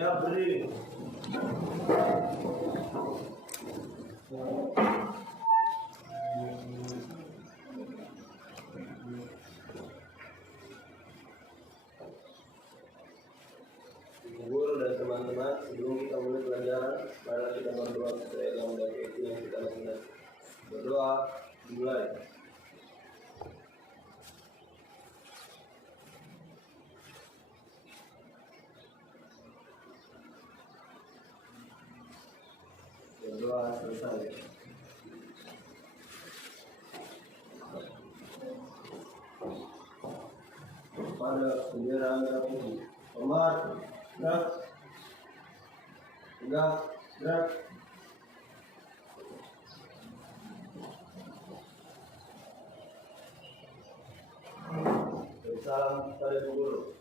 Siap berdiri. Guru dan teman-teman, sebelum kita mulai pelajaran, mari kita berdoa supaya ilmu dan itu yang kita lakukan. Berdoa dimulai. Berdoa selesai. Pada bendera merah putih, Omar, gerak, tegak, gerak. Salam pada guru.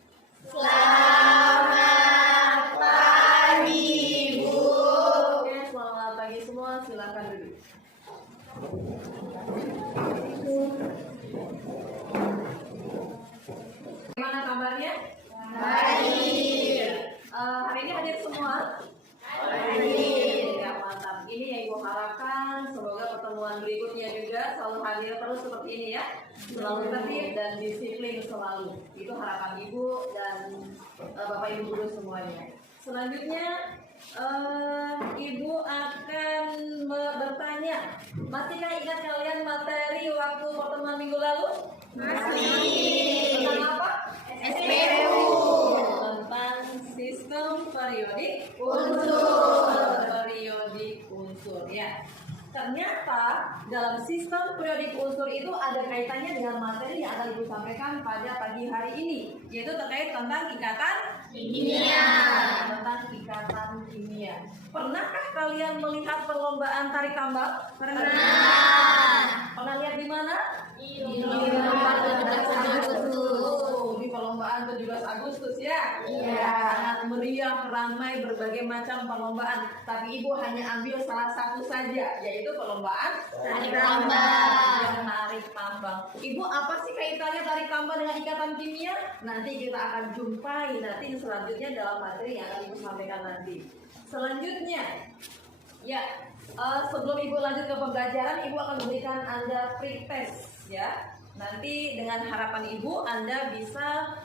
Selamat pagi, Bu. Oke, selamat pagi semua. Silakan duduk. Gimana kabarnya? Baik. Hari ini hadir semua? Hadir. Ya, mantap. Ini yang Ibu harapkan. Semoga pertemuan berikutnya juga selalu hadir terus seperti ini ya. Selalu tertib dan disiplin selalu. Itu harapan Ibu dan Bapak Ibu guru semuanya. Selanjutnya Ibu akan bertanya, masihkah ingat kalian materi waktu pertemuan minggu lalu? Masih. Tentang apa? SPU. Tentang sistem periodik unsur. Periodik unsur ya. Ternyata dalam sistem periodik unsur itu ada kaitannya dengan materi yang akan Ibu sampaikan pada pagi hari ini, yaitu terkait tentang ikatan kimia. Tentang ikatan kimia. Pernahkah kalian melihat perlombaan tarik tambang? Pernah. Pernah lihat di mana? Di 17 Agustus. Di perlombaan 17 Agustus ya? Iya. Sangat meriah, ramai, berbagai macam perlombaan. Tapi Ibu hanya ambil salah satu saja, yaitu perlombaan tarik tambang. Tarik tambang. Ibu, apa sih kaitannya tarik tambang dengan ikatan kimia? Nanti kita akan jumpai nanti selanjutnya dalam materi yang akan Ibu sampaikan nanti. Selanjutnya, ya, sebelum Ibu lanjut ke pembelajaran, Ibu akan memberikan Anda pretest ya. Nanti dengan harapan Ibu Anda bisa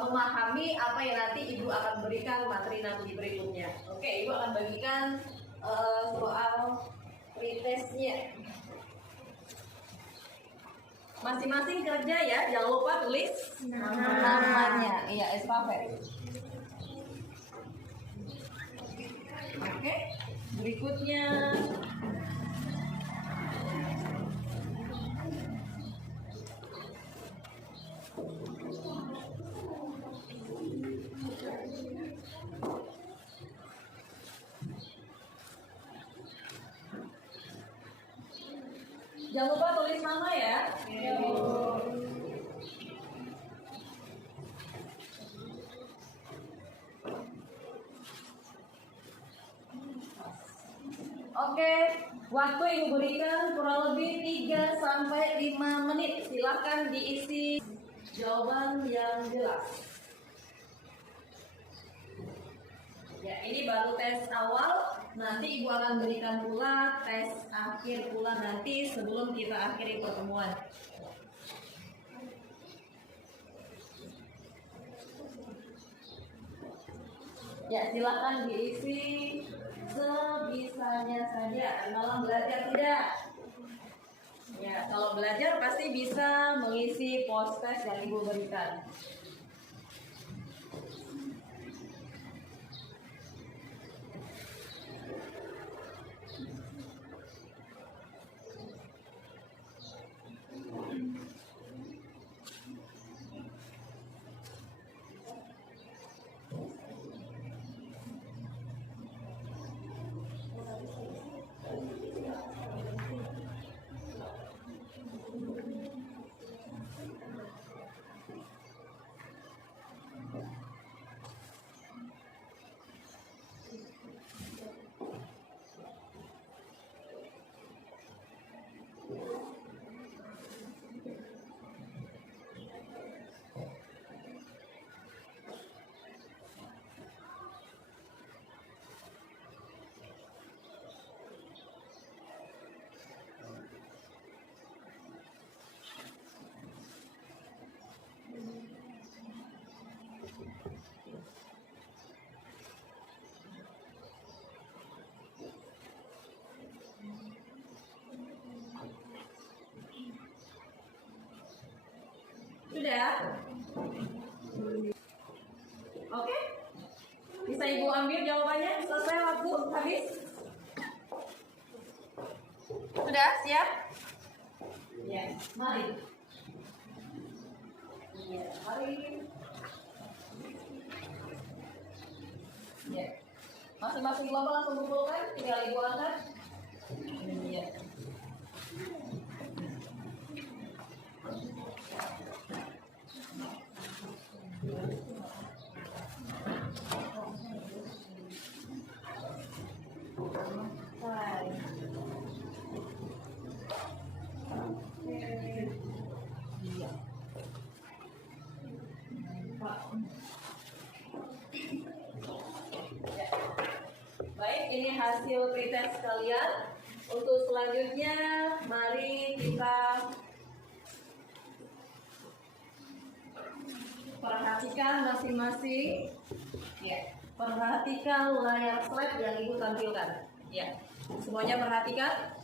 memahami apa yang nanti Ibu akan berikan materi nanti berikutnya. Oke, Ibu akan bagikan soal pretestnya. Masing-masing kerja ya, jangan lupa tulis namanya. Iya, estafet. Oke, berikutnya jangan lupa tulis nama ya. Oke, waktu Ibu berikan kurang lebih 3 sampai 5 menit. Silakan diisi jawaban yang jelas. Ya, ini baru tes awal. Nanti Ibu akan berikan pula tes akhir pula nanti sebelum kita akhiri pertemuan. Ya, silakan diisi sebisanya saja. Malam belajar tidak? Ya, kalau belajar pasti bisa mengisi post test yang Ibu berikan. Sudah? Oke? Bisa Ibu ambil jawabannya? Selesai waktu habis? Sudah? Siap? Ya, mari. Ya, mari. Ya. Masing-masing kelompok langsung kumpulkan, tinggal Ibu angkat. Ya. Baik, ini hasil pretest kalian. Untuk selanjutnya, mari kita perhatikan masing-masing. Ya, perhatikan layar slide yang Ibu tampilkan. Ya, semuanya perhatikan.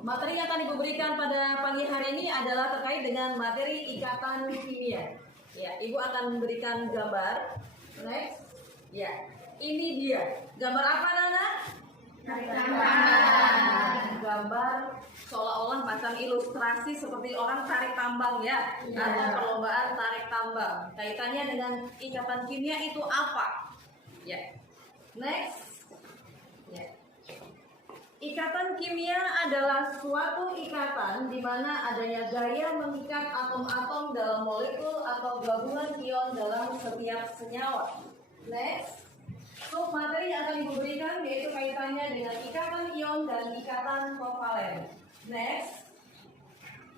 Materi yang akan Ibu berikan pada pagi hari ini adalah terkait dengan materi ikatan kimia. Ya, Ibu akan memberikan gambar. Next. Ya, ini dia. Gambar apa, Nana? Gambar seolah-olah macam ilustrasi seperti orang tarik tambang ya, atau perlombaan tarik tambang. Kaitannya dengan ikatan kimia itu apa? Ya. Next. Ya. Ikatan kimia adalah suatu ikatan di mana adanya gaya mengikat atom-atom dalam molekul atau gabungan ion dalam setiap senyawa. Next. So, materi yang akan Ibu berikan yaitu kaitannya dengan ikatan ion dan ikatan kovalen. Next.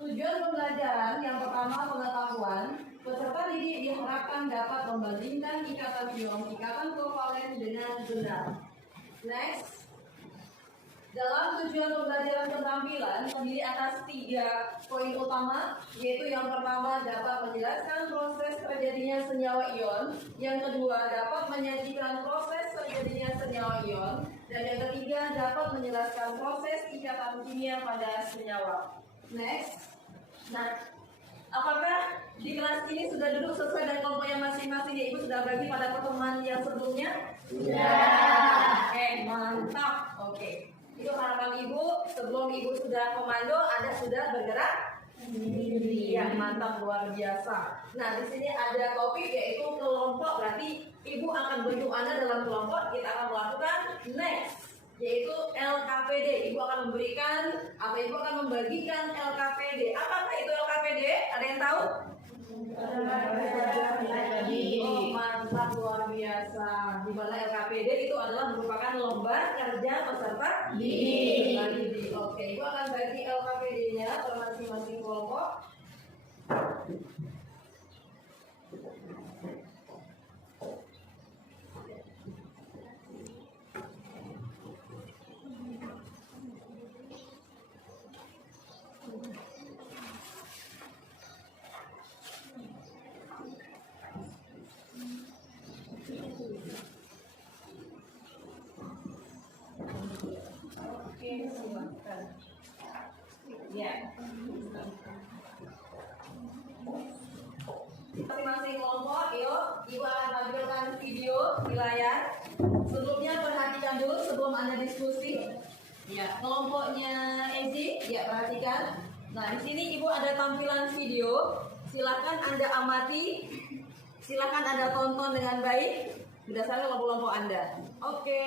Tujuan pembelajaran yang pertama pengetahuan. Peserta didik diharapkan dapat membandingkan ikatan ion, ikatan kovalen dengan benar. Next. Dalam tujuan pembelajaran keterampilan terdiri atas 3 poin utama, yaitu yang pertama dapat menjelaskan proses terjadinya senyawa ion, yang kedua dapat menyajikan proses terjadinya senyawa ion, dan yang ketiga dapat menjelaskan proses ikatan kimia pada senyawa. Next. Nah, apakah di kelas ini sudah duduk sesuai dengan kelompoknya masing-masing? Ya, Ibu sudah bagi pada pertemuan yang sebelumnya? Sudah. Oke, mantap. Oke. Itu harapan Ibu, sebelum Ibu sudah komando, Anda sudah bergerak? Iya, mantap, luar biasa. Nah, di sini ada topik yaitu kelompok, berarti Ibu akan bentuk Anda dalam kelompok, kita akan melakukan next, yaitu LKPD. Ibu akan memberikan, atau Ibu akan membagikan LKPD. Apakah itu LKPD? Ada yang tahu? Oh, mantap, luar biasa. Di mana LKPD itu adalah merupakan lomba kerja peserta didik. Oke, Ibu akan bagi LKPD-nya ke masing-masing kelompok. Silakan. Ya. Masing-masing kelompok, yuk, Ibu akan tampilkan video di layar. Sebelumnya perhatikan dulu sebelum Anda diskusi. Ya, kelompoknya Ezi, ya perhatikan. Nah, di sini Ibu ada tampilan video. Silakan Anda amati. Silakan Anda tonton dengan baik berdasarkan kelompok Anda. Oke.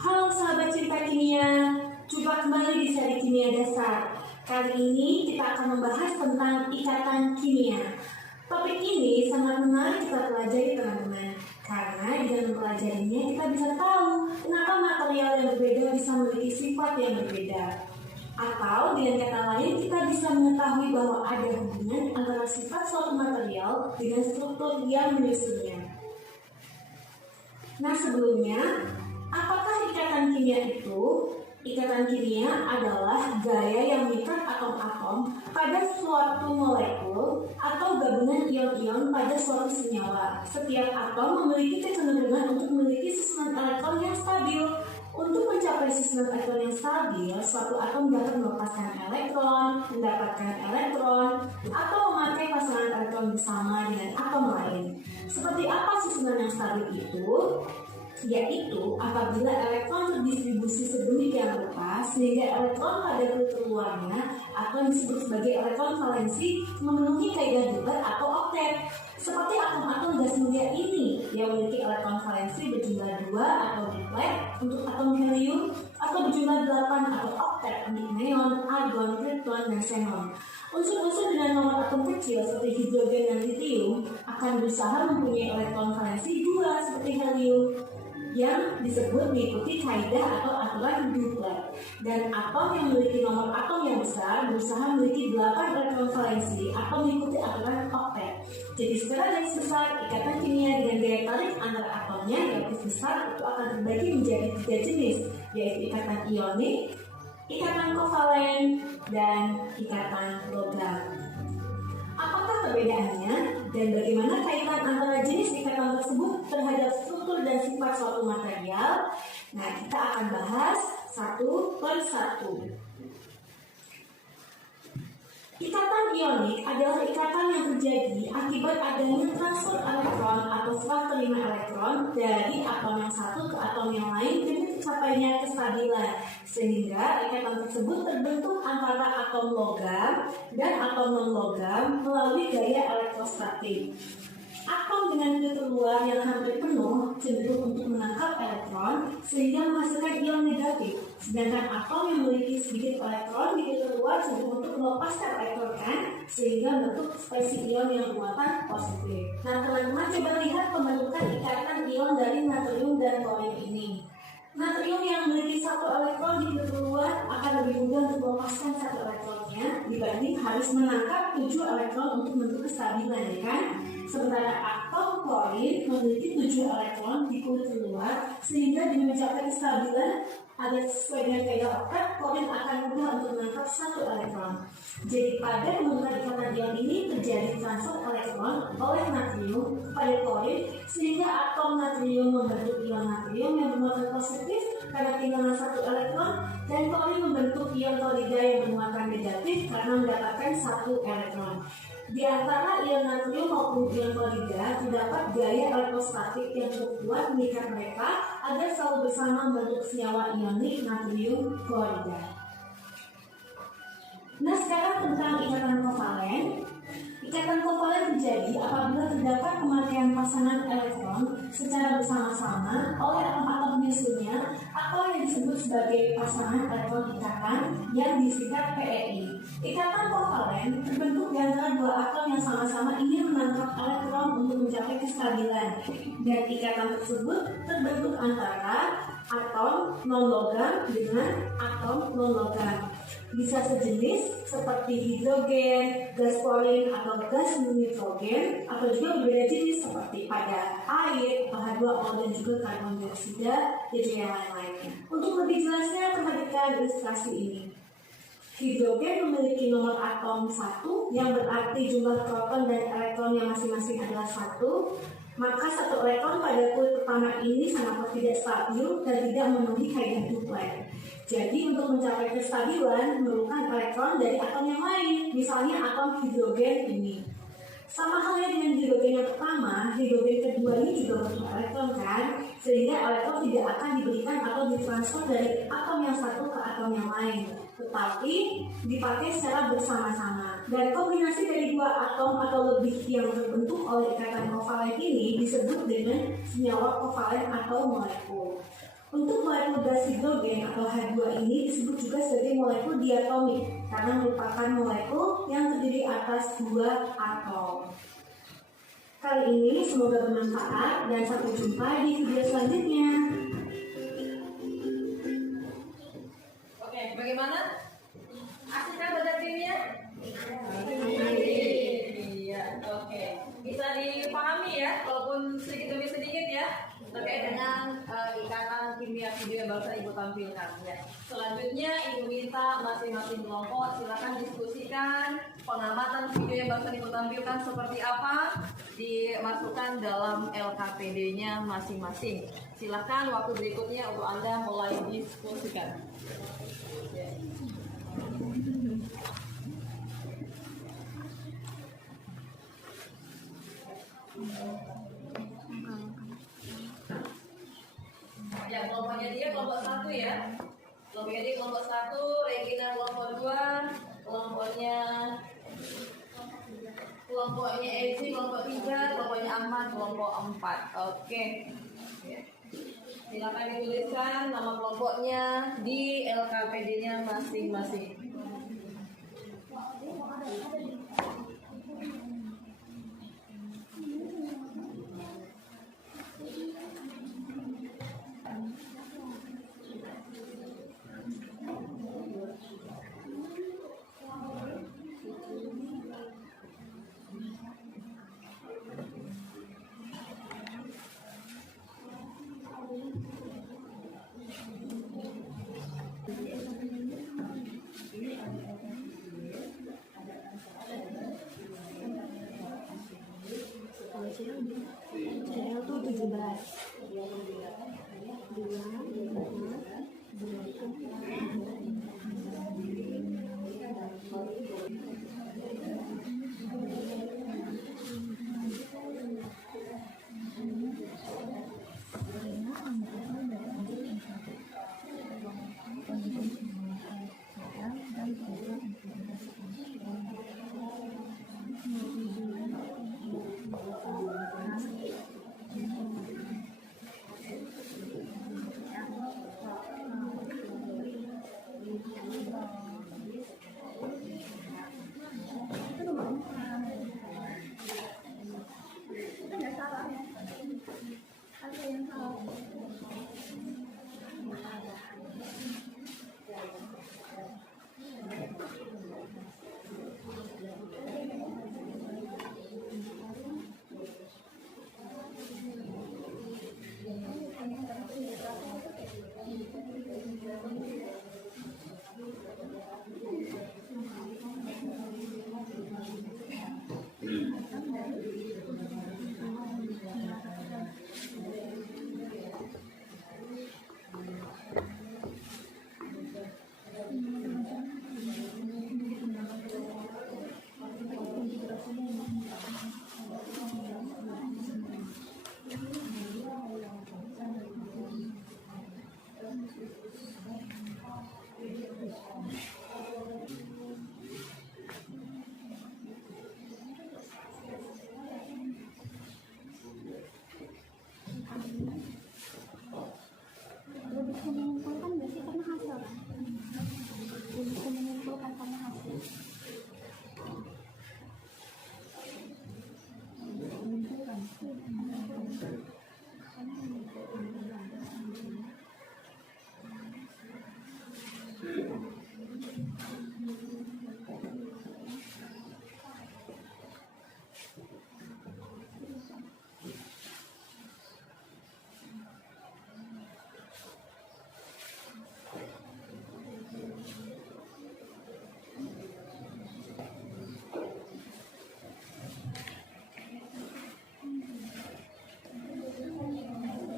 Halo sahabat cinta kimia, jumpa kembali di seri kimia dasar. Kali ini kita akan membahas tentang ikatan kimia. Topik ini sangat menarik kita pelajari teman-teman, karena dengan mempelajarinya kita bisa tahu kenapa material yang berbeda bisa memiliki sifat yang berbeda. Atau dengan kata lain kita bisa mengetahui bahwa ada hubungan antara sifat suatu material dengan struktur yang menyusunnya. Nah sebelumnya, apakah ikatan kimia itu? Ikatan kimia adalah gaya yang mengikat atom-atom pada suatu molekul atau gabungan ion-ion pada suatu senyawa. Setiap atom memiliki kecenderungan untuk memiliki susunan elektron yang stabil. Untuk mencapai susunan elektron yang stabil, suatu atom dapat melepaskan elektron, mendapatkan elektron, atau memakai pasangan elektron bersama dengan atom lain. Seperti apa susunan yang stabil itu? Yaitu apabila elektron terdistribusi sedemikian rupa sehingga elektron pada filter luarnya akan disebut sebagai elektron valensi memenuhi kaidah Doppler atau oktet. Seperti atom-atom gas mulia ini yang memiliki elektron valensi berjumlah 2 atau diplet untuk atom helium atau berjumlah 8 atau oktet untuk neon, argon, krypton, dan xenon. Unsur-unsur dengan nomor atom kecil seperti hidrogen dan litium akan berusaha mempunyai elektron valensi 2 seperti helium yang disebut mengikuti kaidah atau aturan Doppler. Dan atom yang memiliki nomor atom yang besar berusaha memiliki 8 elektron valensi atau mengikuti aturan oktet. Jadi secara garis besar, ikatan kimia dengan daya tarik antara atomnya relatif besar itu akan terbagi menjadi 3 jenis, yaitu ikatan ionik, ikatan kovalen, dan ikatan logam. Apakah perbedaannya dan bagaimana kaitan antara jenis ikatan tersebut terhadap struktur dan sifat suatu material? Nah, kita akan bahas satu per satu. Ikatan ionik adalah ikatan yang terjadi akibat adanya transfer elektron atau serah terima elektron dari atom yang satu ke atom yang lain demi tercapainya kestabilan, sehingga ikatan tersebut terbentuk antara atom logam dan atom non-logam melalui gaya elektrostatik. Atom dengan filter luar yang hampir penuh cenderung untuk menangkap elektron sehingga menghasilkan ion negatif, sedangkan atom yang memiliki sedikit elektron di filter luar cenderung untuk melepaskan elektron sehingga bentuk spesies ion yang bermuatan positif. Nah, teman-teman coba lihat pembentukan ikatan ion dari natrium dan klorin ini. Natrium yang memiliki 1 elektron di filter luar akan lebih mudah untuk melepaskan 1 elektronnya dibanding harus menangkap 7 elektron untuk bentuk kestabilan, ya kan? Sementara atom klorin memiliki 7 elektron di kulit luar sehingga demi mencapai kestabilan agar sesuai dengan kaidah oktet, klorin akan mudah untuk menangkap 1 elektron. Jadi pada pembentukan ikatan ion ini terjadi transfer elektron oleh natrium kepada klorin sehingga atom natrium membentuk ion natrium yang bermuatan positif karena kehilangan 1 elektron, dan klorin membentuk ion klorida yang bermuatan negatif karena mendapatkan 1 elektron. Di antara ion natrium maupun ion klorida terdapat gaya elektrostatik yang cukup kuat mengikat mereka agar selalu bersama membentuk senyawa ionik natrium klorida. Nah, sekarang tentang ikatan kovalen. Ikatan kovalen terjadi apabila terdapat pemakaian pasangan elektron secara bersama-sama oleh atom-atom penyusunnya atau yang disebut sebagai pasangan elektron ikatan yang disingkat PEI. Ikatan kovalen terbentuk di antara 2 atom yang sama-sama ingin menangkap elektron untuk mencapai kestabilan, dan ikatan tersebut terbentuk antara atom non-logam dengan atom non-logam. Bisa sejenis seperti hidrogen, gas klorin atau gas nitrogen, atau juga berbeda jenis seperti pada air, H2O, dan juga karbon dioksida, dan juga yang lain-lainnya. Untuk lebih jelasnya, perhatikan ilustrasi ini. Hidrogen memiliki nomor atom 1 yang berarti jumlah proton dan elektron yang masing-masing adalah 1. Maka 1 elektron pada kulit pertama ini sangat tidak stabil dan tidak memenuhi kaidah Doppler. Jadi untuk mencapai kestabilan memerlukan elektron dari atom yang lain, misalnya atom hidrogen ini. Sama halnya dengan hidrogen yang pertama, hidrogen kedua ini juga butuh elektron kan, sehingga elektron tidak akan diberikan atau ditransfer dari atom yang satu ke atom yang lain, tetapi dipakai secara bersama-sama. Dan kombinasi dari 2 atom atau lebih yang terbentuk oleh ikatan kovalen ini disebut dengan senyawa kovalen atau molekul. Untuk molekul gas hidrogen atau H2 ini disebut juga sebagai molekul diatomik karena merupakan molekul yang terdiri atas 2 atom. Kali ini semoga bermanfaat dan sampai jumpa di video selanjutnya. Oke, bagaimana? Asik kan belajar kimia? Iya, oke. Bisa dipahami ya, walaupun sedikit demi sedikit ya. terkait dengan ikatan kimia video yang barusan Ibu tampilkan. Ya. Selanjutnya Ibu minta masing-masing kelompok silakan diskusikan pengamatan video yang barusan Ibu tampilkan seperti apa, dimasukkan dalam LKPD-nya masing-masing. Silakan waktu berikutnya untuk Anda mulai diskusikan. Ya. Ya, kelompoknya dia kelompok 1 ya. Kelompoknya dia kelompok 1, Regina kelompok 2, kelompoknya Ezi kelompok 3, kelompoknya Ahmad kelompok 4. Oke. Silakan dituliskan nama kelompoknya di LKPD-nya masing-masing. CL tuh 17.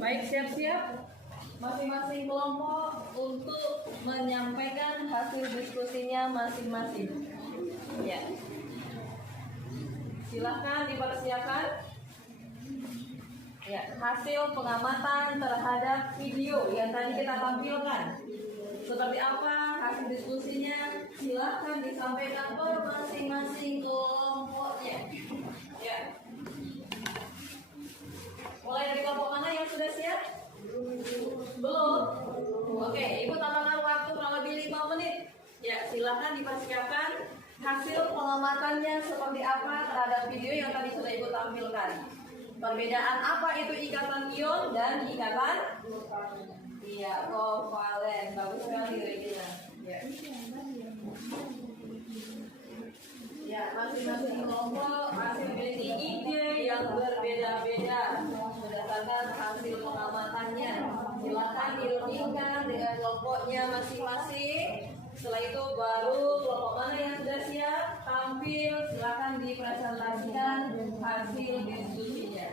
Baik, siap-siap masing-masing kelompok untuk menyampaikan hasil diskusinya masing-masing. Ya. Silahkan dipersiapkan. Ya, hasil pengamatan terhadap video yang tadi kita tampilkan. Seperti apa hasil diskusinya? Silahkan disampaikan ke masing-masing kelompoknya. Ya. Mulai dari kelompok mana yang sudah siap? Belum? Oke, Ibu tambahkan waktu kurang lebih 5 menit. Ya, silahkan dipersiapkan hasil pengamatannya seperti apa terhadap video yang tadi sudah Ibu tampilkan. Perbedaan apa itu ikatan ion dan ikatan? Iya, kovalen. Bagus sekali Regina. Ya. Ya, masing-masing kelompok masih memiliki ide yang berbeda-beda berdasarkan hasil pengamatan bandingkan dengan kelompoknya masing-masing. Setelah itu baru kelompok mana yang sudah siap tampil, silakan dipresentasikan hasil diskusinya.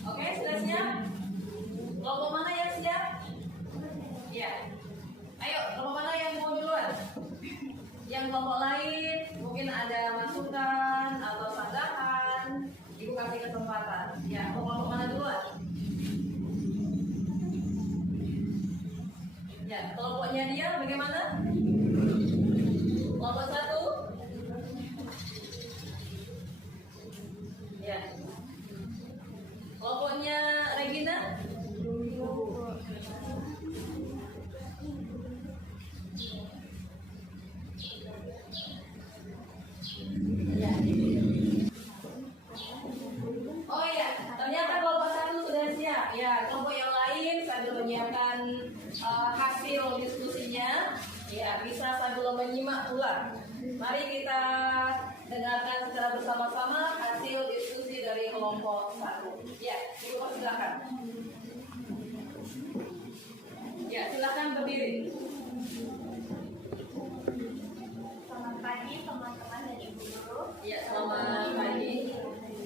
Oke, sudah siap? Kelompok mana yang siap? Ya. Ayo, kelompok mana yang mau duluan? Yang kelompok lain mungkin ada masukan atau sanggahan, Ibu kasih kesempatan. Ya, kelompok mana duluan? Ya, kelompoknya dia bagaimana? Kelompok 1? Ya. Kelompoknya Regina? Ya. Oh iya, ternyata kelompok 1 sudah siap. Ya, kelompok yang lain sambil menyiapkan hasil diskusinya, ya bisa sambil menyimak pula. Mari kita dengarkan secara bersama-sama hasil diskusi dari kelompok 1. Ya, Ibu silakan. Ya, silakan berdiri. Selamat pagi teman-teman dan ibu guru. Ya, selamat pagi.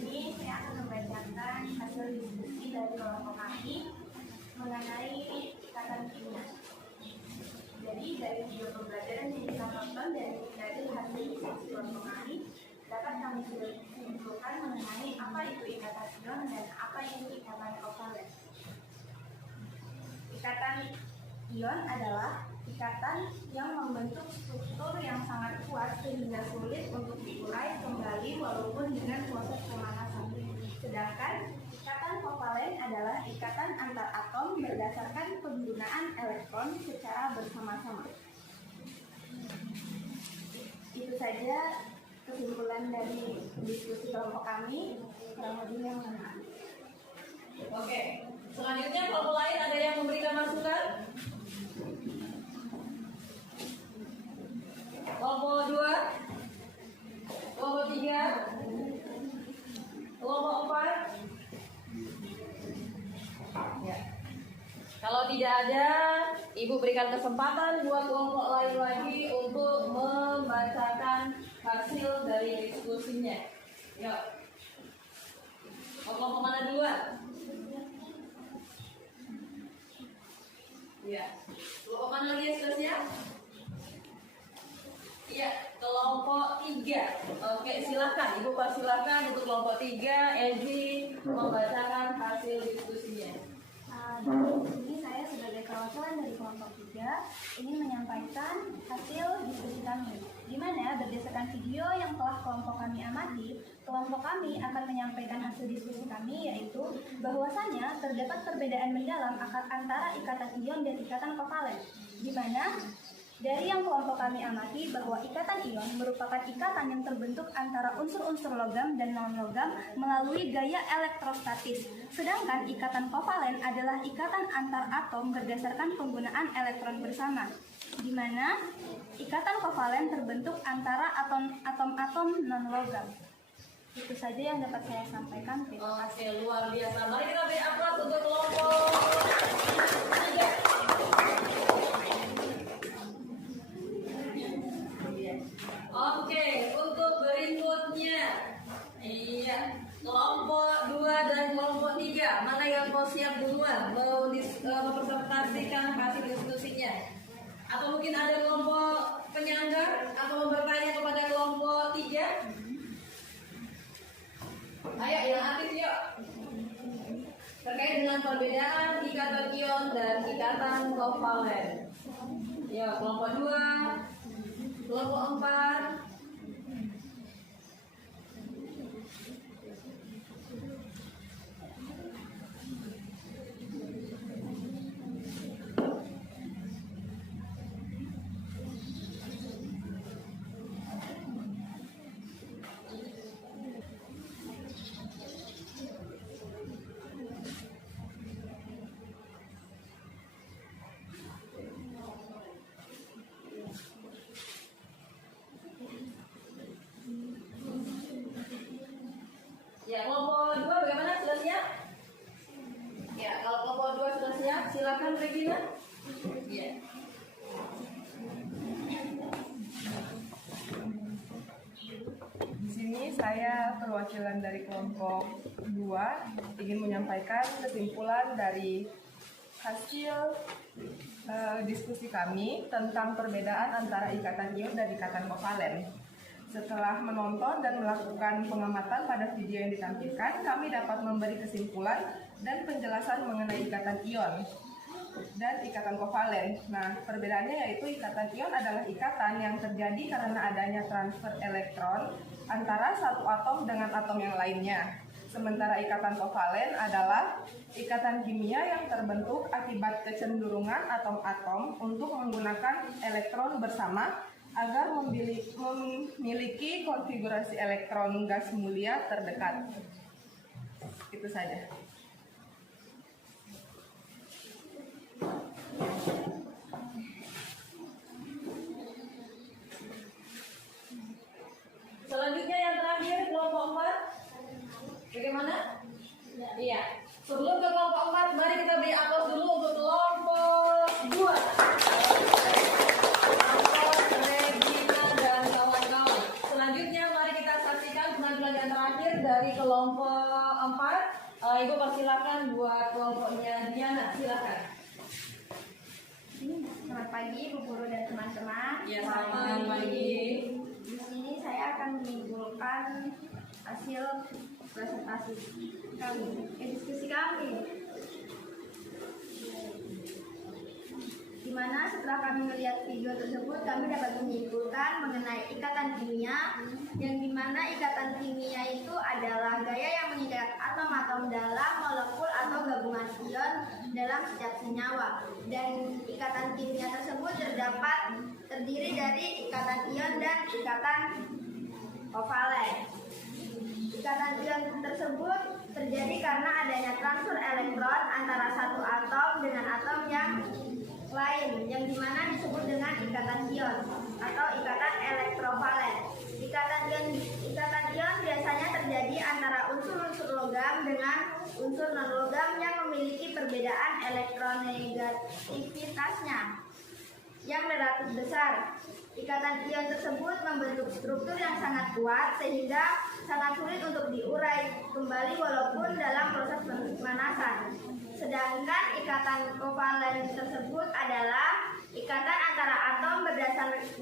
Ini saya akan membacakan hasil diskusi dari kelompok kami mengenai ikatan kimia. Jadi dari video pembelajaran yang kita tonton dan dari hasil diskusi kelompok kami dapat kami simpulkan mengenai apa itu ikatan ion dan apa itu ikatan kovalen. Ikatan ion adalah ikatan yang membentuk struktur yang sangat kuat sehingga sulit untuk diurai kembali walaupun dengan proses pemanasan. Sedangkan ikatan kovalen adalah ikatan antar atom berdasarkan penggunaan elektron secara bersama-sama. Itu saja kesimpulan dari diskusi kelompok kami, kurang lebihnya mengenai. Oke, selanjutnya kelompok lain ada yang memberikan masukan? Kelompok 2, kelompok 3, kelompok 4. Ya. Kalau tidak ada, Ibu berikan kesempatan buat kelompok lain lagi untuk membacakan hasil dari diskusinya. Yuk. Kelompok mana duluan? Ya. Kelompok mana lagi yang sudah siap? Iya, kelompok 3. Oke, silakan Ibu persilakan untuk kelompok 3, Ezi membacakan hasil diskusinya. Di sini saya sebagai perwakilan dari kelompok 3 ingin menyampaikan hasil diskusi kami, di mana berdasarkan video yang telah kelompok kami amati, kelompok kami akan menyampaikan hasil diskusi kami, yaitu bahwasanya terdapat perbedaan mendalam antara ikatan ion dan ikatan kovalen, di mana dari yang kelompok kami amati bahwa ikatan ion merupakan ikatan yang terbentuk antara unsur-unsur logam dan non-logam melalui gaya elektrostatis. Sedangkan ikatan kovalen adalah ikatan antar atom berdasarkan penggunaan elektron bersama, di mana ikatan kovalen terbentuk antara atom-atom non-logam. Itu saja yang dapat saya sampaikan. Terima kasih. Oke, luar biasa. Mari kita beri aplaus untuk kelompok 3. Oke, untuk berikutnya, iya, kelompok 2 dan kelompok 3, mana yang mau siap duluan mempresentasikan hasil diskusinya? Atau mungkin ada kelompok penyangga atau bertanya kepada kelompok 3? Ayo yang aktif yuk. Terkait dengan perbedaan ikatan ion dan ikatan kovalen. Ya, kelompok 2, kelompok 4. Ya, kelompok 2 bagaimana? Sudah siap? Ya, kalau kelompok 2 sudah siap, silakan Regina. Ya. Di sini saya perwakilan dari kelompok 2 ingin menyampaikan kesimpulan dari hasil diskusi kami tentang perbedaan antara ikatan ion dan ikatan kovalen. Setelah menonton dan melakukan pengamatan pada video yang ditampilkan, kami dapat memberi kesimpulan dan penjelasan mengenai ikatan ion dan ikatan kovalen. Nah, perbedaannya yaitu ikatan ion adalah ikatan yang terjadi karena adanya transfer elektron antara satu atom dengan atom yang lainnya. Sementara ikatan kovalen adalah ikatan kimia yang terbentuk akibat kecenderungan atom-atom untuk menggunakan elektron bersama agar memiliki konfigurasi elektron gas mulia terdekat. Itu saja. Selanjutnya yang terakhir kelompok 4. Bagaimana? Iya. Sebelum ke kelompok 4, mari kita beri aplaus dulu untuk kelompok 2. Dari kelompok 4, Ibu persilakan buat kelompoknya Diana, silakan. Selamat pagi Bu Guru dan teman-teman. Ya, selamat pagi. Di sini saya akan menyimpulkan hasil presentasi kami, diskusi kami. Di mana setelah kami melihat video tersebut, kami dapat menyimpulkan mengenai ikatan kimia, yang dimana ikatan kimia itu adalah gaya yang mengikat atom-atom dalam molekul atau gabungan ion dalam setiap senyawa. Dan ikatan kimia tersebut terdiri dari ikatan ion dan ikatan kovalen. Ikatan ion tersebut terjadi karena adanya transfer elektron antara satu atom dengan atom yang lain, yang dimana disebut dengan ikatan ion atau ikatan elektrovalen. Ikatan ion biasanya terjadi antara unsur-unsur logam dengan unsur non-logam yang memiliki perbedaan elektronegativitasnya yang relatif besar. Ikatan ion tersebut membentuk struktur yang sangat kuat sehingga sangat sulit untuk diurai kembali walaupun dalam proses pemanasan. Sedangkan ikatan kovalen tersebut adalah ikatan antara atom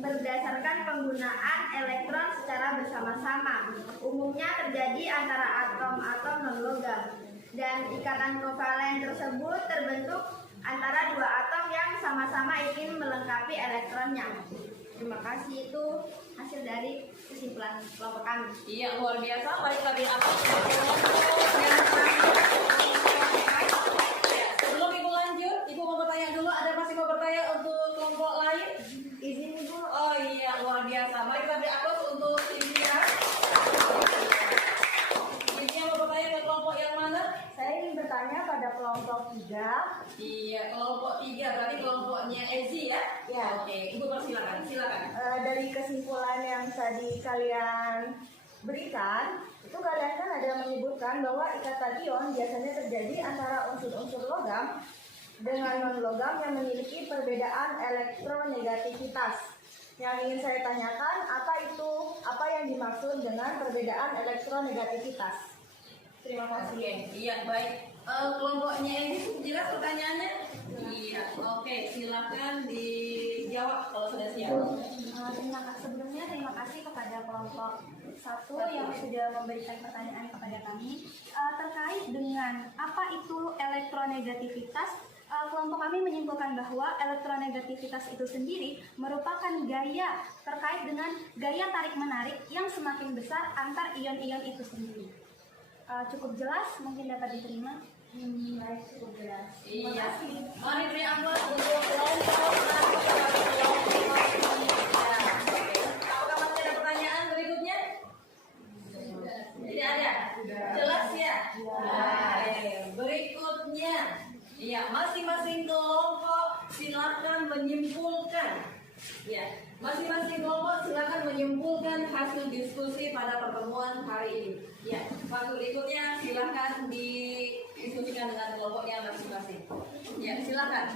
berdasarkan penggunaan elektron secara bersama-sama. Umumnya terjadi antara atom-atom non-logam. Dan ikatan kovalen tersebut terbentuk antara dua atom yang sama-sama ingin melengkapi elektronnya. Terima kasih, itu hasil dari kesimpulan kelompok kami. Iya, luar biasa. Baik lagi apa? Sebelum Ibu lanjut, Ibu mau bertanya dulu. Ada masih mau bertanya untuk kelompok lain? Izin Ibu. Oh iya, luar biasa. Mari kita beri aplaus untuk Cynthia. Cynthia mau bertanya ke kelompok yang mana? Saya ingin bertanya pada kelompok 3. Iya, kelompok 3. Berarti kelompoknya Ezi ya? Ya. Oke, Ibu persilakan. Silakan. Dari kesimpulan yang tadi kalian berikan, itu kalian kan ada menyebutkan bahwa ikatan ion biasanya terjadi antara unsur-unsur logam dengan non-logam yang memiliki perbedaan elektronegativitas. Yang ingin saya tanyakan, apa yang dimaksud dengan perbedaan elektronegativitas? Terima kasih. Oke, iya baik. Kelompoknya ini jelas pertanyaannya? Iya, oke. Silakan dijawab kalau sudah siap. Sebelumnya terima kasih kepada kelompok 1 yang sudah memberikan pertanyaan kepada kami terkait dengan apa itu elektronegativitas. Kelompok kami menyimpulkan bahwa elektronegativitas itu sendiri merupakan gaya terkait dengan gaya tarik-menarik yang semakin besar antar ion-ion itu sendiri. Cukup jelas, mungkin dapat diterima. Baik, cukup jelas. Terima Iya. kasih. Mohon diberi aplaus untuk kelompok. Apakah masih ada pertanyaan berikutnya? Tidak ada. Jelas ya? Baik. Berikutnya, ya masing-masing kelompok silakan menyimpulkan. Ya, masing-masing kelompok silakan menyimpulkan hasil diskusi pada pertemuan hari ini. Ya, waktu berikutnya silakan didiskusikan dengan kelompoknya masing-masing. Ya, silakan.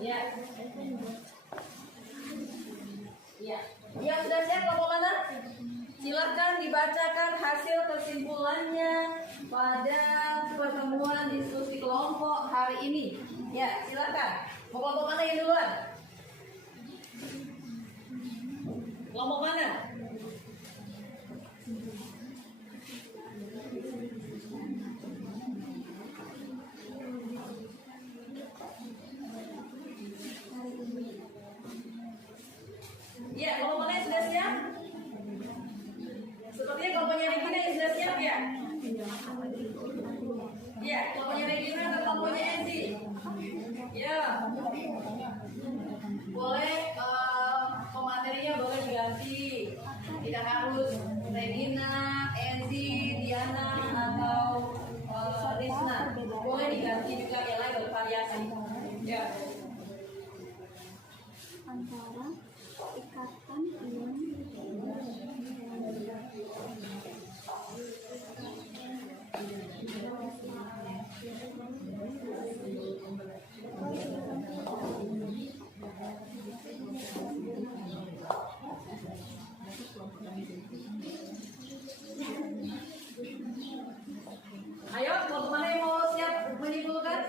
Ya. Ya. Yang sudah siap kelompok mana? Silakan dibacakan hasil kesimpulannya pada pertemuan diskusi kelompok hari ini. Ya, silakan. Mau kelompok mana yang duluan? Kelompok mana? Ya, kelompok mana yang sudah siap? Sepertinya kelompoknya Regina yang sudah siap ya? Ya, kelompoknya Regina atau kelompoknya Enzi? Ya. Boleh pematerinya boleh diganti. Tidak harus Regina, Enzi, Diana atau Rizna. Boleh diganti juga yang lain bervariasi. Ya. Antara ikatan ion Ayo, kelompok mana yang mau siap menyimpulkan?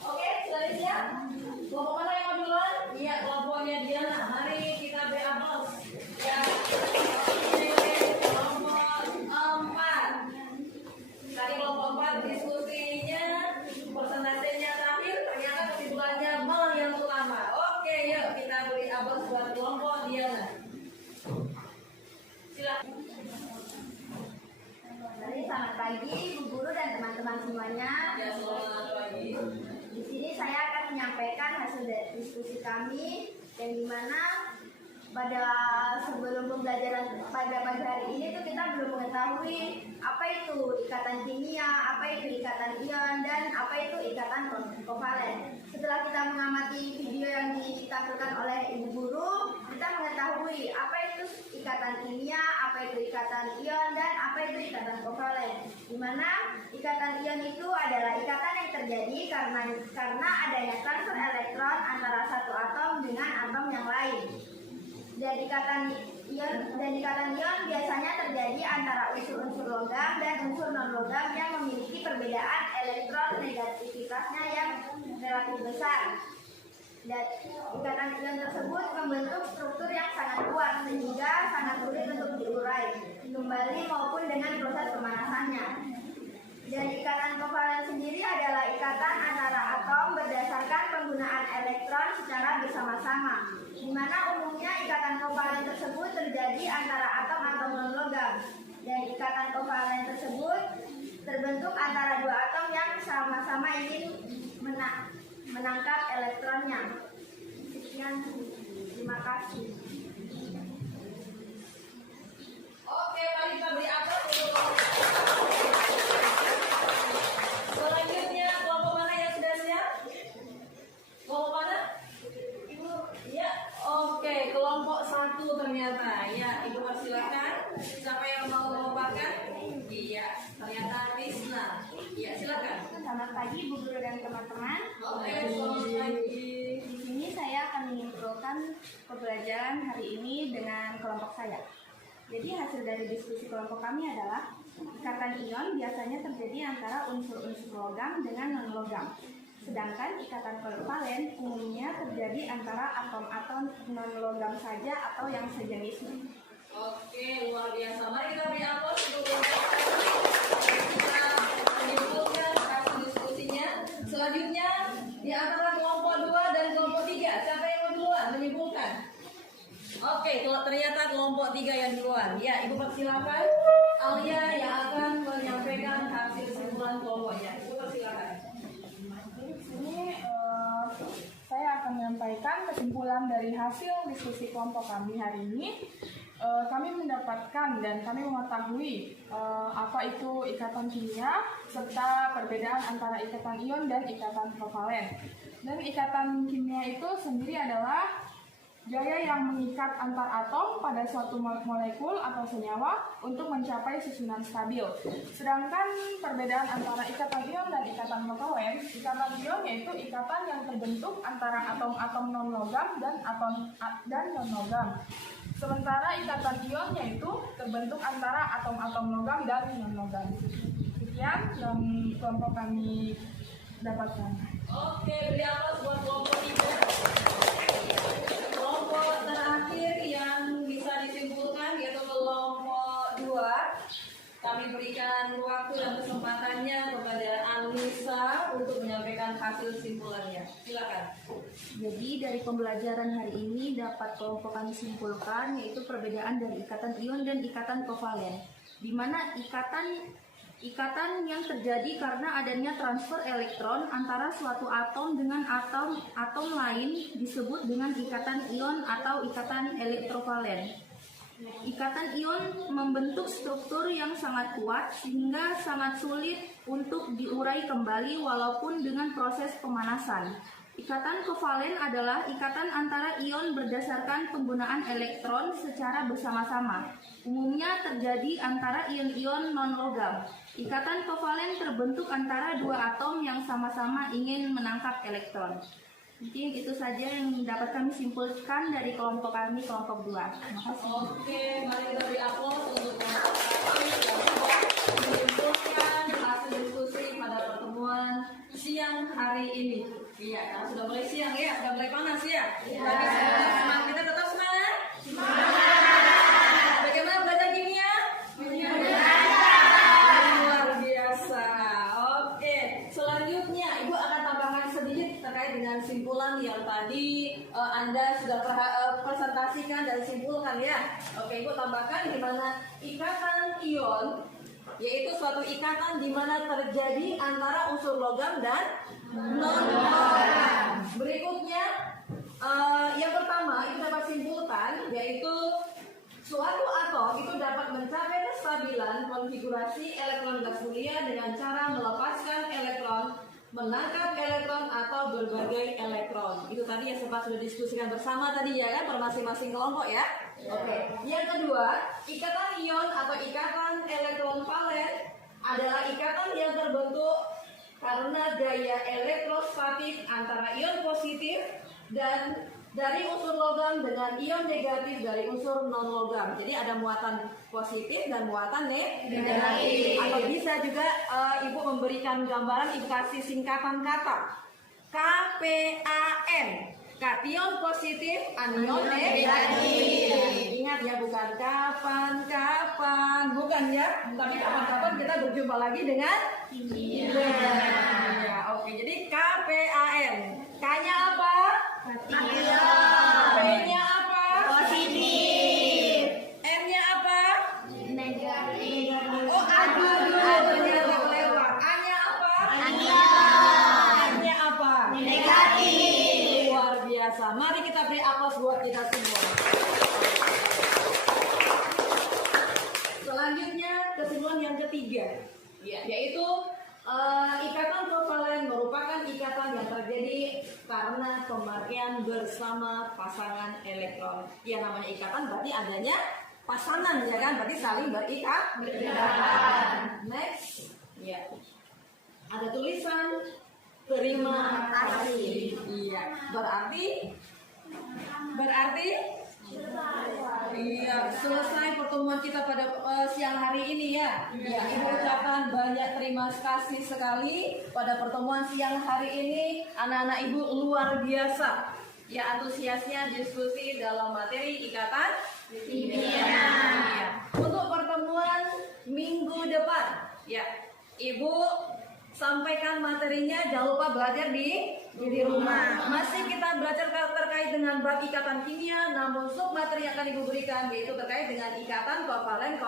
Oke, sudah siap? Kelompok mana yang mau duluan? Iya, kelompoknya Diana. Mari kita beri aplaus. Ya, kelompok 4. Tadi kelompok 4 diskusinya, persentasenya terakhir, ternyata kesimpulannya malah yang utama. Oke, yuk kita beri aplaus buat kelompok Diana. Silakan. Jadi selamat pagi Bu Guru dan teman-teman semuanya. Ya, selamat pagi. Di sini saya akan menyampaikan hasil dari diskusi kami yang dimana pada sebelum pembelajaran pada pagi hari ini tuh kita belum mengetahui apa itu ikatan kimia, apa itu ikatan ion, dan apa itu ikatan kovalen. Setelah kita mengamati video yang ditampilkan oleh Ibu Guru, kita mengetahui apa itu ikatan kimia, apa itu ikatan ion, dan apa itu ikatan kovalen. Di mana ikatan ion itu adalah ikatan yang terjadi karena adanya transfer elektron antara satu atom dengan atom yang lain. Dan ikatan ion biasanya terjadi antara unsur-unsur logam dan unsur non-logam yang memiliki perbedaan elektron negativitasnya yang relatif besar. Dan ikatan ion tersebut membentuk struktur yang sangat kuat sehingga sangat sulit untuk diurai kembali maupun dengan proses pemanasannya. Dan ikatan kovalen sendiri adalah ikatan antara atom berdasarkan penggunaan elektron secara bersama-sama, di mana umumnya ikatan kovalen tersebut terjadi antara atom-atom non-logam. Dan ikatan kovalen tersebut terbentuk antara dua atom yang sama-sama ingin menangkap elektronnya. Sekian, terima kasih. Oke, mari kita beri aplaus untuk selanjutnya. Kelompok mana yang sudah siap? Kelompok mana? Ibu, ya. Oke, kelompok 1 ternyata. Ya, Ibu persilakan. Siapa yang mau memaparkan? Iya, ternyata Risna. Ya, silakan. Selamat pagi Bu Guru dan teman-teman. Oke, selamat pagi. Di sini saya akan menyimpulkan pembelajaran hari ini dengan kelompok saya. Jadi hasil dari diskusi kelompok kami adalah ikatan ion biasanya terjadi antara unsur-unsur logam dengan non-logam. Sedangkan ikatan kovalen umumnya terjadi antara atom-atom non-logam saja atau yang sejenisnya. Oke, luar biasa. Mari kita beri aplaus untuk kita menyimpulkan hasil diskusinya. Selanjutnya di antara kelompok 2 dan kelompok 3, siapa yang mau duluan menyimpulkan? Oke, kalau ternyata kelompok 3 yang duluan. Ya, Ibu persilakan. Alia yang akan menyampaikan hasil kesimpulan kelompoknya. Ibu persilakan. Di sini saya akan menyampaikan kesimpulan dari hasil diskusi kelompok kami hari ini. Kami mendapatkan dan kami mengetahui apa itu ikatan kimia serta perbedaan antara ikatan ion dan ikatan kovalen. Dan ikatan kimia itu sendiri adalah gaya yang mengikat antar atom pada suatu molekul atau senyawa untuk mencapai susunan stabil. Sedangkan perbedaan antara ikatan ion dan ikatan kovalen, ikatan ion yaitu ikatan yang terbentuk antara atom-atom non-logam dan non-logam. Sementara ikatan ion yaitu terbentuk antara atom-atom logam dan non-logam. Sekian yang kelompok kami dapatkan. Oke, beri aplaus buat kelompok 3. Kelompok terakhir yang bisa disimpulkan yaitu kelompok 2. Kami berikan waktu dan kesempatannya kepada Anissa untuk menyampaikan hasil kesimpulannya. Silakan. Jadi dari pembelajaran hari ini dapat kelompok kami simpulkan yaitu perbedaan dari ikatan ion dan ikatan kovalen, di mana ikatan yang terjadi karena adanya transfer elektron antara suatu atom dengan atom lain disebut dengan ikatan ion atau ikatan elektrovalen. Ikatan ion membentuk struktur yang sangat kuat sehingga sangat sulit untuk diurai kembali walaupun dengan proses pemanasan. Ikatan kovalen adalah ikatan antara ion berdasarkan penggunaan elektron secara bersama-sama. Umumnya terjadi antara ion-ion non-logam. Ikatan kovalen terbentuk antara dua atom yang sama-sama ingin menangkap elektron. Jadi itu saja yang dapat kami simpulkan dari kelompok kami, kelompok 2. Terima kasih. Oke, mari kita beri aplaus untuk kelompok kami yang sudah menyimpulkan hasil diskusi pada pertemuan siang hari ini. Iya, karena sudah mulai siang ya, sudah mulai panas ya. Tapi semangat kita tetap semangat. Bagaimana belajar kimia? Luar biasa. Oke, selanjutnya Ibu akan tambahkan sedikit terkait dengan simpulan yang tadi Anda sudah presentasikan dan simpulkan ya. Oke, Ibu tambahkan di mana ikatan ion yaitu suatu ikatan di mana terjadi antara unsur logam dan non-logam. Berikutnya yang pertama itu dapat simpulkan yaitu suatu atom itu dapat mencapai kestabilan konfigurasi elektron gas mulia dengan cara melepaskan elektron, menangkap elektron atau berbagai elektron. Itu tadi yang sempat sudah diskusikan bersama tadi ya kan, per masing-masing kelompok ya. Oke. Yang kedua, ikatan ion atau ikatan elektron valen adalah ikatan yang terbentuk karena gaya elektrostatik antara ion positif dan dari unsur logam dengan ion negatif dari unsur non-logam. Jadi ada muatan positif dan muatan negatif. Atau bisa juga Ibu memberikan gambaran, Ibu kasih singkatan kata. KPAN. Kation positif, anion negatif. Ingat ya, bukan kapan-kapan, bukan ya. Tapi kapan-kapan kita berjumpa lagi dengan kimia. Ya, oke. Jadi KPAN. K-nya apa? P-nya apa? Positif. N-nya apa? Negatif. Oh, aduh, ternyata kelewat. A-nya apa? N-nya apa? Negatif. Luar biasa. Mari kita beri aplaus buat kita semua. Selanjutnya kesimpulan yang ketiga, yaitu ikatan kovalen merupakan ikatan yang terjadi karena pemakaian bersama pasangan elektron. Yang namanya ikatan berarti adanya pasangan, ya kan? Berarti saling berikatan. Next, ya. Ada tulisan terima kasih. Iya, berarti iya, selesai pertemuan kita pada siang hari ini ya. Ya, Ibu ucapkan banyak terima kasih sekali pada pertemuan siang hari ini. Anak-anak Ibu luar biasa. Ya, antusiasnya diskusi dalam materi ikatan kimia. Ya. Untuk pertemuan minggu depan, ya, Ibu sampaikan materinya, jangan lupa belajar di rumah. Masih kita belajar terkait dengan bab ikatan kimia, namun sub materi yang akan Ibu berikan yaitu terkait dengan ikatan kovalen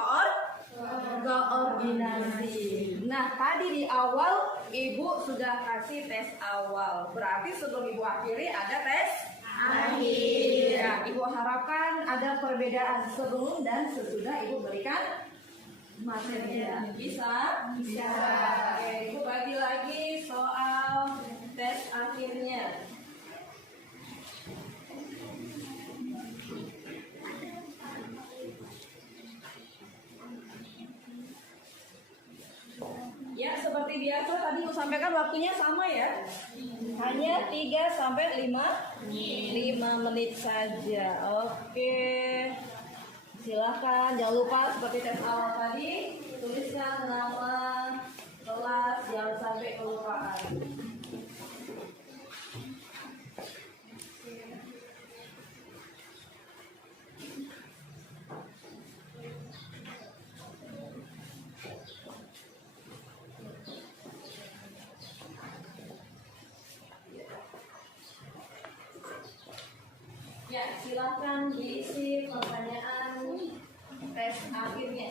koordinasi. Nah, tadi di awal Ibu sudah kasih tes awal. Berarti sebelum Ibu akhiri ada tes akhir. Ya, Ibu harapkan ada perbedaan sebelum dan sesudah Ibu berikan materinya. Bisa? Bisa. Oke, Ibu bagi lagi soal tes akhirnya. Ya, seperti biasa tadi Ibu sampaikan waktunya sama ya. Hanya 3 sampai 5 menit saja. Oke. Silahkan, jangan lupa seperti tes awal tadi, tuliskan nama kelas, jangan sampai kelupaan. Ya, silahkan diisi pertanyaan tes akhirnya.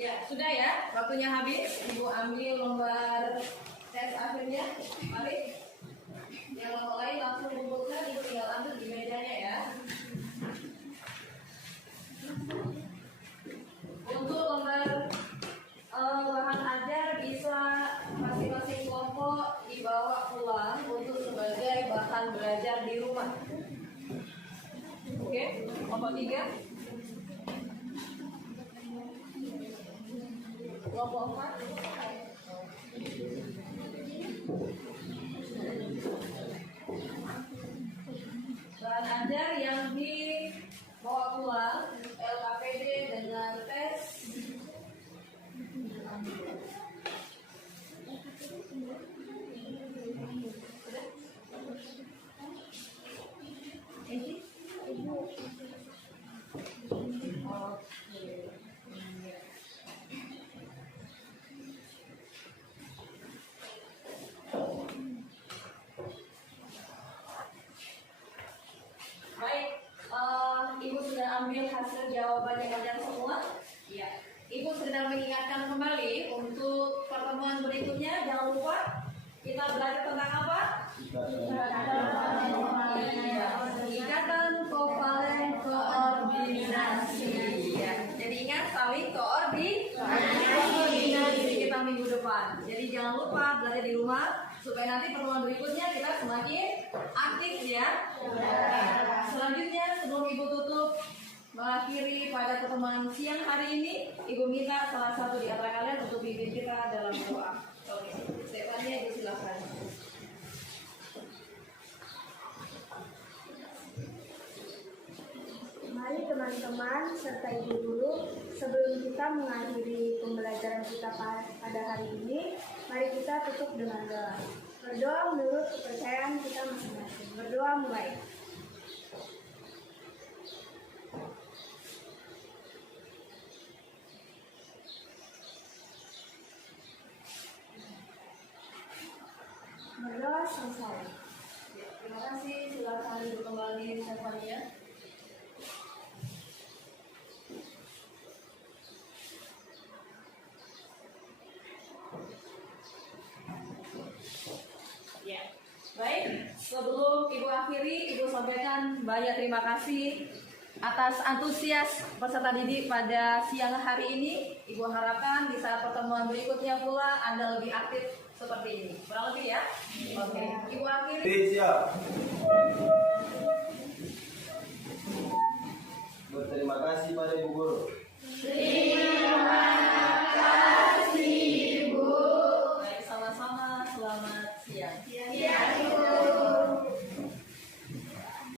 Ya, sudah ya. Waktunya habis. Ibu ambil lembar tes akhirnya. Mari. Yang lain langsung kumpulkan. Ibu tinggal ambil di mejanya ya. Untuk lembar bahan ajar bisa masing-masing kelompok dibawa pulang untuk sebagai bahan belajar di rumah. Oke, kelompok 3. Kelompok 4. Bahan ajar yang dibawa pulang LKPD dengan tes Baik, Ibu sudah ambil hasil jawabannya kalian semua? Iya. Ibu sedang mengingatkan kembali untuk pertemuan berikutnya. Jangan lupa kita belajar tentang apa? Iya. Ikatan kovalen koordinasi. Ya. Jadi ingat saling koordinasi kita minggu depan. Jadi jangan lupa belajar di rumah supaya nanti pertemuan berikutnya kita semakin aktif ya. Selanjutnya sebelum Ibu tutup mengakhiri pada pertemuan siang hari ini, Ibu minta salah satu di antara kalian untuk pimpin kita dalam doa. Oke, Stefania, Ibu silakan. Mari teman-teman serta ibu guru, sebelum kita mengakhiri pembelajaran kita pada hari ini, mari kita tutup dengan doa. Berdoa menurut kepercayaan kita masing-masing. Berdoa mulai. Berdoa selesai. Terima kasih, silakan duduk kembali Stefania. Ya, baik. Sebelum Ibu akhiri, Ibu sampaikan banyak terima kasih atas antusias peserta didik pada siang hari ini. Ibu harapkan di saat pertemuan berikutnya pula Anda lebih aktif seperti ini. Kurang lebih ya? Oke. Ibu akhiri. Siap.